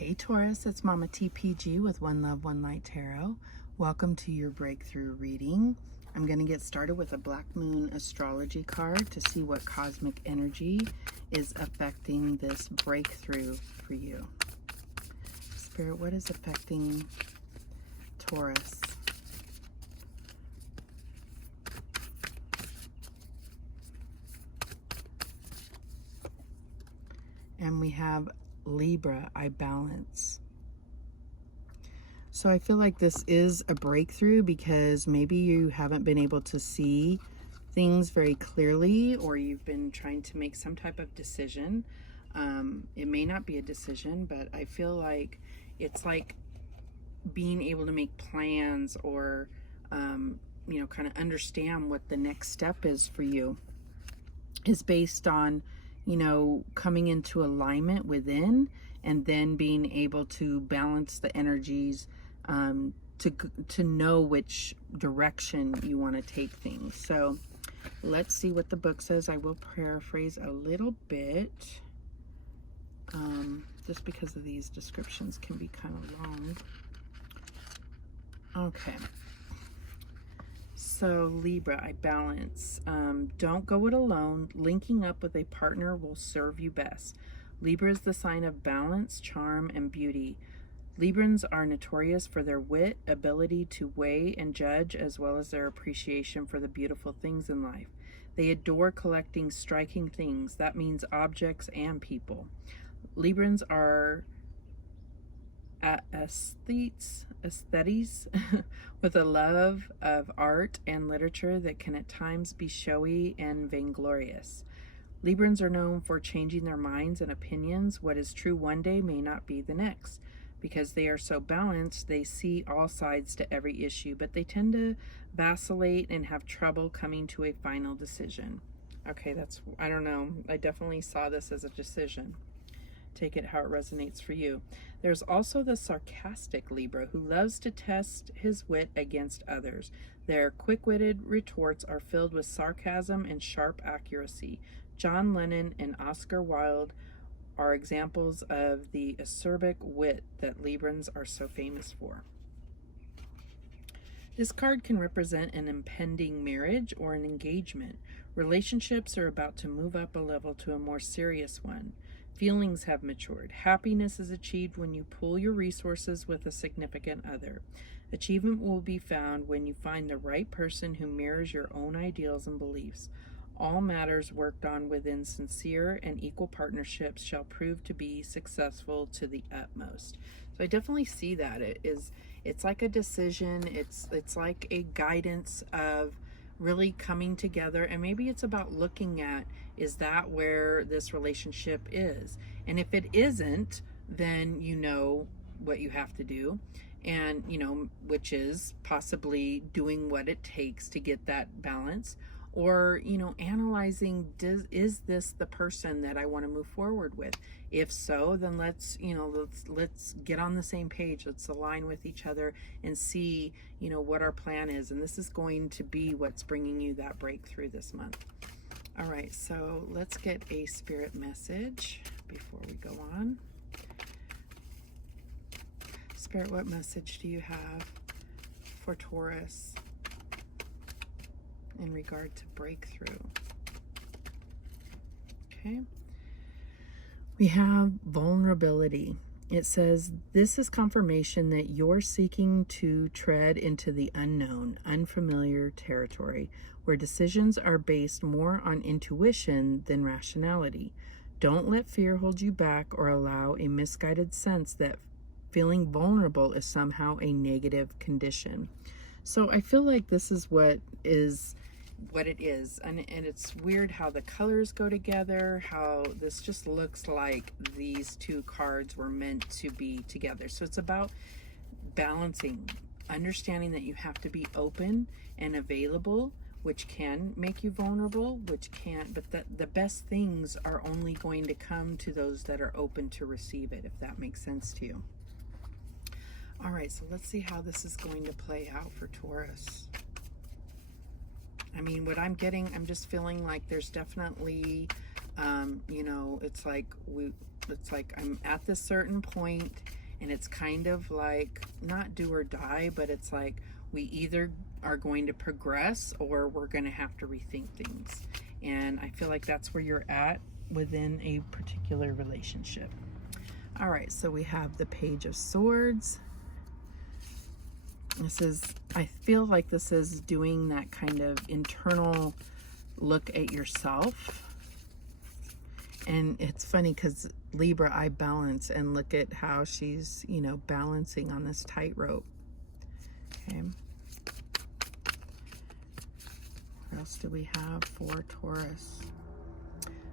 Hey Taurus, it's Mama TPG with One Love, One Light Tarot. Welcome to your breakthrough reading. I'm going to get started with a Black Moon Astrology card to see what cosmic energy is affecting this breakthrough for you. Spirit, what is affecting Taurus? And we have Libra, I balance. So I feel like this is a breakthrough because maybe you haven't been able to see things very clearly, or you've been trying to make some type of decision. It may not be a decision, but I feel like it's like being able to make plans or, kind of understand what the next step is for you is based on, coming into alignment within and then being able to balance the energies to know which direction you want to take things. So let's see what the book says. I will paraphrase a little bit just because of these descriptions can be kind of long. Okay. So Libra, I balance. Don't go it alone. Linking up with a partner will serve you best. Libra is the sign of balance, charm, and beauty. Librans are notorious for their wit, ability to weigh and judge, as well as their appreciation for the beautiful things in life. They adore collecting striking things. That means objects and people. Librans are aesthetes with a love of art and literature that can at times be showy and vainglorious. Librans are known for changing their minds and opinions. What is true one day may not be the next. Because they are so balanced, they see all sides to every issue, but they tend to vacillate and have trouble coming to a final decision. Okay, I don't know. I definitely saw this as a decision. Take it how it resonates for you. There's also the sarcastic Libra who loves to test his wit against others. Their quick-witted retorts are filled with sarcasm and sharp accuracy. John Lennon and Oscar Wilde are examples of the acerbic wit that Librans are so famous for. This card can represent an impending marriage or an engagement. Relationships are about to move up a level to a more serious one. Feelings have matured. Happiness is achieved when you pool your resources with a significant other. Achievement will be found when you find the right person who mirrors your own ideals and beliefs. All matters worked on within sincere and equal partnerships shall prove to be successful to the utmost. So I definitely see that. It's like a decision. It's like a guidance of really coming together, and maybe it's about looking at, is that where this relationship is? And if it isn't, then you know what you have to do, and which is possibly doing what it takes to get that balance, or analyzing, is this the person that I want to move forward with? If so, then let's get on the same page. Let's align with each other and see what our plan is, and this is going to be what's bringing you that breakthrough this month. All right, so let's get a spirit message before we go on. Spirit, what message do you have for Taurus in regard to breakthrough? Okay. We have vulnerability. It says, this is confirmation that you're seeking to tread into the unknown, unfamiliar territory, where decisions are based more on intuition than rationality. Don't let fear hold you back or allow a misguided sense that feeling vulnerable is somehow a negative condition. So I feel like this is what it is, and it's weird how the colors go together, how this just looks like these two cards were meant to be together. So it's about balancing, understanding that you have to be open and available, which can make you vulnerable, which can't, but the best things are only going to come to those that are open to receive it, if that makes sense to you. All right, so let's see how this is going to play out for Taurus. I mean, what I'm getting, I'm just feeling like there's definitely, it's like It's like I'm at this certain point, and it's kind of like not do or die, but it's like we either are going to progress or we're going to have to rethink things. And I feel like that's where you're at within a particular relationship. All right, so we have the Page of Swords. This is, I feel like this is doing that kind of internal look at yourself. And it's funny because Libra, I balance, and look at how she's, you know, balancing on this tightrope. Okay. What else do we have for Taurus?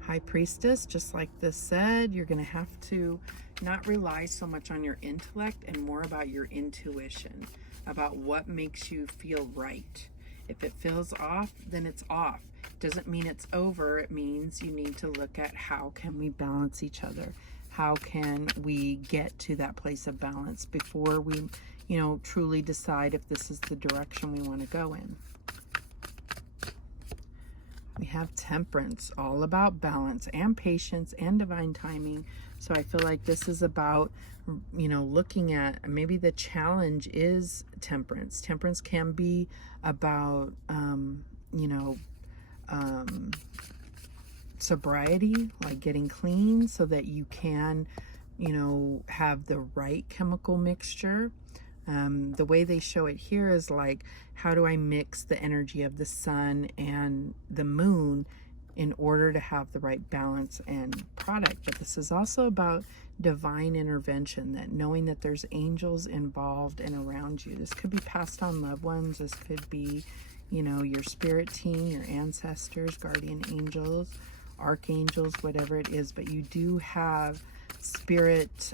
High Priestess, just like this said, you're going to have to not rely so much on your intellect and more about your intuition, about what makes you feel right. If it feels off, then it's off. Doesn't mean it's over. It means you need to look at how can we balance each other? How can we get to that place of balance before we, you know, truly decide if this is the direction we want to go in. We have Temperance, all about balance and patience and divine timing. So I feel like this is about, you know, looking at maybe the challenge is temperance. Temperance can be about, you know, sobriety, like getting clean so that you can, you know, have the right chemical mixture. The way they show it here is like, how do I mix the energy of the sun and the moon in order to have the right balance and product? But this is also about divine intervention, that knowing that there's angels involved and around you. This could be passed on loved ones. This could be, you know, your spirit team, your ancestors, guardian angels, archangels, whatever it is. But you do have spirit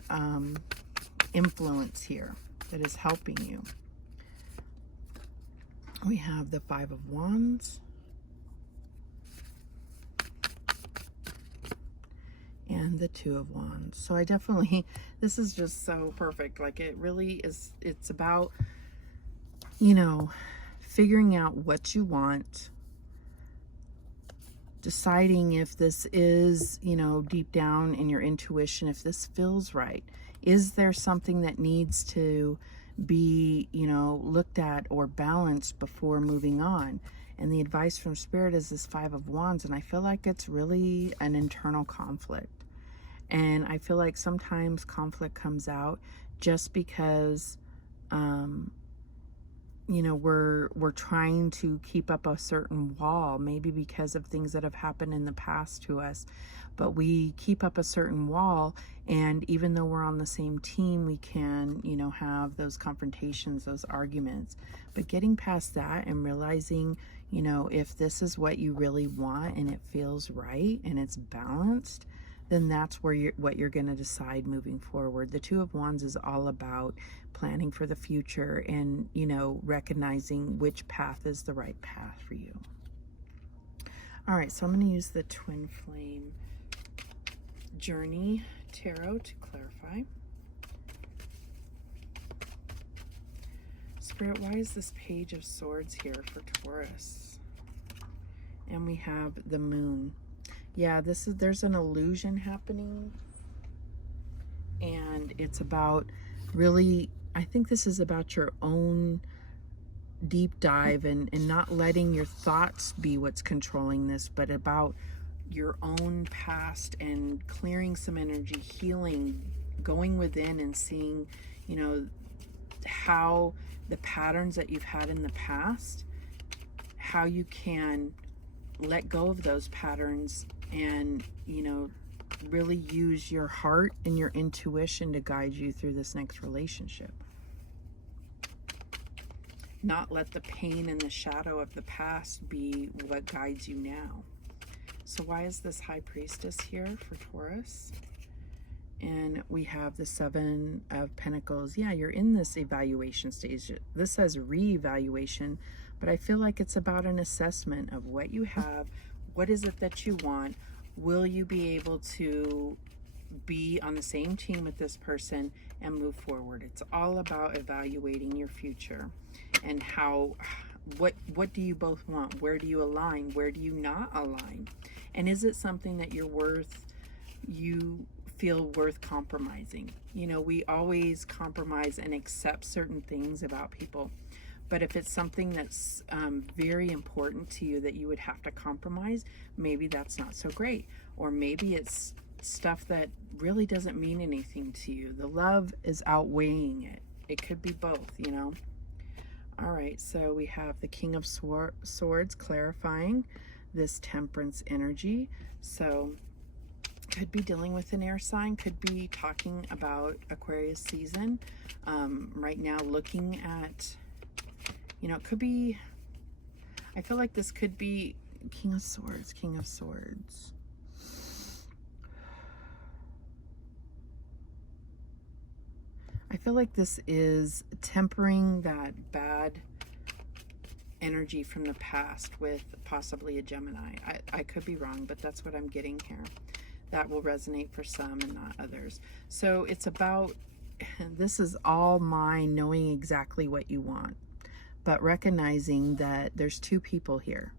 influence here that is helping you. We have the Five of Wands and the Two of Wands. So I definitely, this is just so perfect. Like it really is, it's about, you know, figuring out what you want, deciding if this is, you know, deep down in your intuition, if this feels right. Is there something that needs to be, you know, looked at or balanced before moving on? And the advice from Spirit is this Five of Wands, and I feel like it's really an internal conflict. And I feel like sometimes conflict comes out just because, you know, we're trying to keep up a certain wall, maybe because of things that have happened in the past to us. But we keep up a certain wall, and even though we're on the same team, we can, you know, have those confrontations, those arguments. But getting past that and realizing, you know, if this is what you really want and it feels right and it's balanced, then that's where what you're going to decide moving forward. The Two of Wands is all about planning for the future and, you know, recognizing which path is the right path for you. All right, so I'm going to use the Twin Flame Journey Tarot to clarify. Spirit, why is this Page of Swords here for Taurus? And we have the Moon. Yeah, there's an illusion happening, and it's about really, I think this is about your own deep dive and not letting your thoughts be what's controlling this, but about your own past and clearing some energy, healing, going within and seeing, you know, how the patterns that you've had in the past, how you can let go of those patterns and, you know, really use your heart and your intuition to guide you through this next relationship. Not let the pain and the shadow of the past be what guides you now. So why is this High Priestess here for Taurus? And we have the Seven of Pentacles. Yeah, you're in this evaluation stage. This says re-evaluation, but I feel like it's about an assessment of what you have. What is it that you want? Will you be able to be on the same team with this person and move forward? It's all about evaluating your future and how, what do you both want? Where do you align? Where do you not align? And is it something that you're worth, you feel worth compromising. You know, we always compromise and accept certain things about people. But if it's something that's very important to you that you would have to compromise, maybe that's not so great. Or maybe it's stuff that really doesn't mean anything to you. The love is outweighing it. It could be both, you know. All right, so we have the King of Swords clarifying this Temperance energy. So could be dealing with an air sign, could be talking about Aquarius season. Right now looking at, you know, it could be, I feel like this could be King of Swords, King of Swords. I feel like this is tempering that bad energy from the past with possibly a Gemini. I could be wrong, but that's what I'm getting here. That will resonate for some and not others. So it's about, this is all mine, knowing exactly what you want, but recognizing that there's two people here,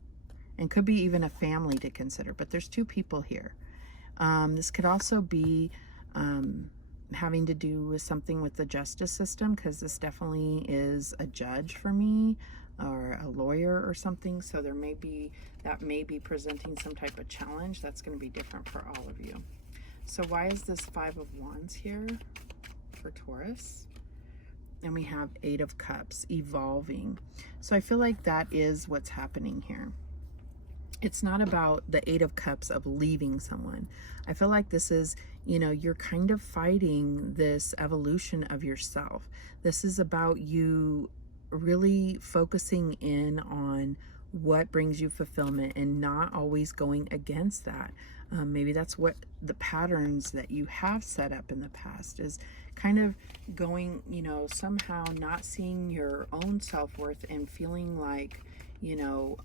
and could be even a family to consider, but there's two people here. This could also be having to do with something with the justice system, because this definitely is a judge for me, or a lawyer or something. So there may be, that may be presenting some type of challenge that's going to be different for all of you. So why is this Five of Wands here for Taurus? And we have Eight of Cups, evolving. So I feel like that is what's happening here. It's not about the Eight of Cups of leaving someone. I feel like this is, you know, you're kind of fighting this evolution of yourself. This is about you really focusing in on what brings you fulfillment and not always going against that. Maybe that's what the patterns that you have set up in the past is, kind of going, you know, somehow not seeing your own self-worth and feeling like, you know,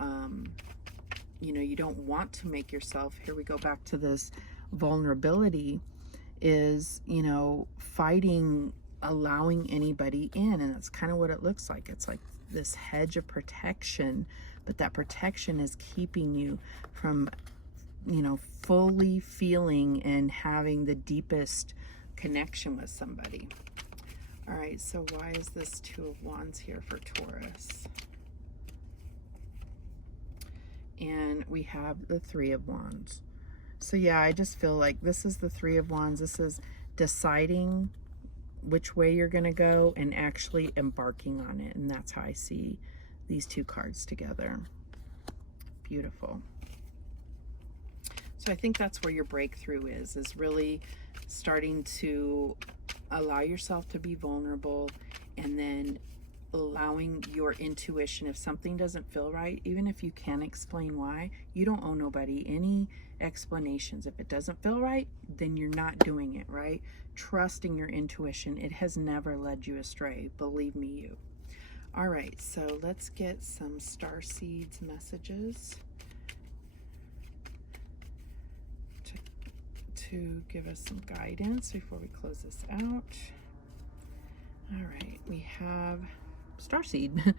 you don't want to make yourself, here we go back to this vulnerability, is, you know, fighting allowing anybody in. And that's kind of what it looks like. It's like this hedge of protection, but that protection is keeping you from, you know, fully feeling and having the deepest connection with somebody. All right, so why is this Two of Wands here for Taurus? And we have the Three of Wands. So yeah, I just feel like this is the Three of Wands. This is deciding which way you're going to go and actually embarking on it. And that's how I see these two cards together. Beautiful. So I think that's where your breakthrough is really starting to allow yourself to be vulnerable, and then allowing your intuition. If something doesn't feel right, even if you can explain why, you don't owe nobody any explanations. If it doesn't feel right, then you're not doing it right. Trusting your intuition. It has never led you astray. Believe me, you. All right, so let's get some star seeds messages to give us some guidance before we close this out. All right, we have starseed.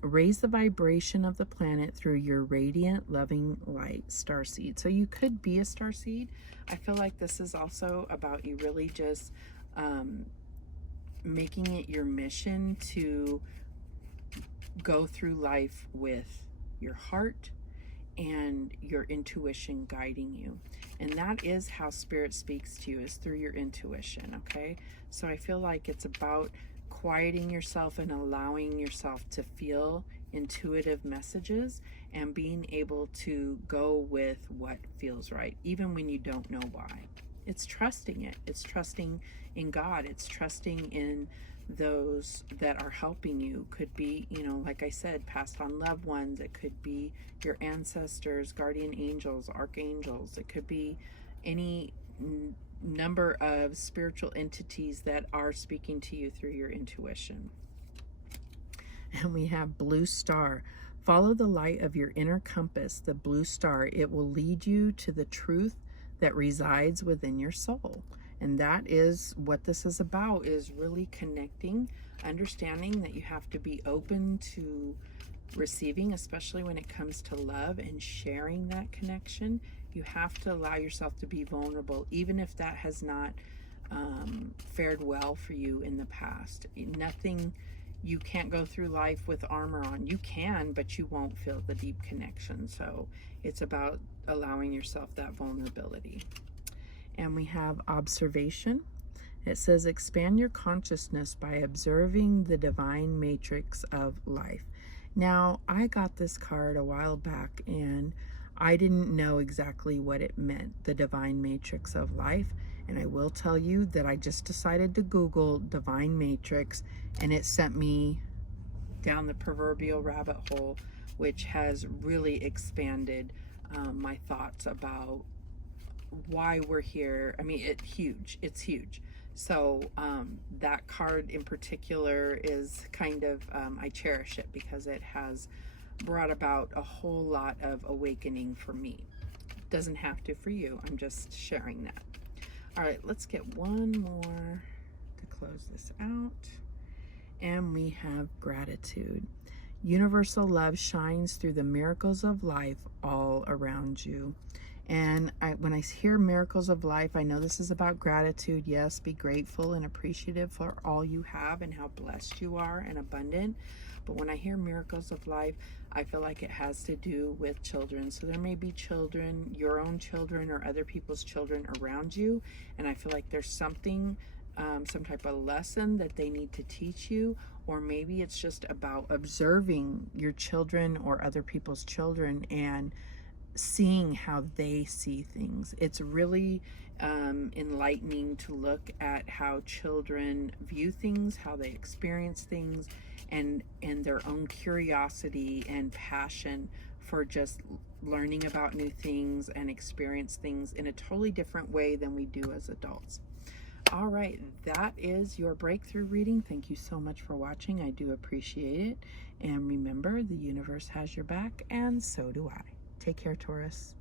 Raise the vibration of the planet through your radiant, loving light. Starseed. So you could be a starseed. I feel like this is also about you really just making it your mission to go through life with your heart and your intuition guiding you. And that is how Spirit speaks to you, is through your intuition, okay? So I feel like it's about quieting yourself and allowing yourself to feel intuitive messages and being able to go with what feels right, even when you don't know why. It's trusting it. It's trusting in God. It's trusting in those that are helping you. Could be, you know, like I said, passed on loved ones. It could be your ancestors, guardian angels, archangels. It could be any number of spiritual entities that are speaking to you through your intuition. And we have blue star. Follow the light of your inner compass, the blue star. It will lead you to the truth that resides within your soul. And that is what this is about, is really connecting, understanding that you have to be open to receiving, especially when it comes to love, and sharing that connection You have to allow yourself to be vulnerable, even if that has not fared well for you in the past. Nothing, you can't go through life with armor on. You can, but you won't feel the deep connection. So it's about allowing yourself that vulnerability. And we have observation. It says, expand your consciousness by observing the divine matrix of life. Now, I got this card a while back and I didn't know exactly what it meant, the divine matrix of life. And I will tell you that I just decided to Google divine matrix and it sent me down the proverbial rabbit hole, which has really expanded my thoughts about why we're here. I mean, it's huge. So that card in particular is kind of, I cherish it because it has brought about a whole lot of awakening for me. Doesn't have to for you. I'm just sharing that. All right, let's get one more to close this out. And we have gratitude. Universal love shines through the miracles of life all around you. And when I hear miracles of life, I know this is about gratitude. Yes, be grateful and appreciative for all you have and how blessed you are and abundant. But when I hear miracles of life, I feel like it has to do with children. So there may be children, your own children or other people's children around you. And I feel like there's something, some type of lesson that they need to teach you. Or maybe it's just about observing your children or other people's children and seeing how they see things. It's really enlightening to look at how children view things, how they experience things, and their own curiosity and passion for just learning about new things and experience things in a totally different way than we do as adults. All right, that is your breakthrough reading. Thank you so much for watching. I do appreciate it. And remember, the universe has your back, and so do I. Take care, Taurus.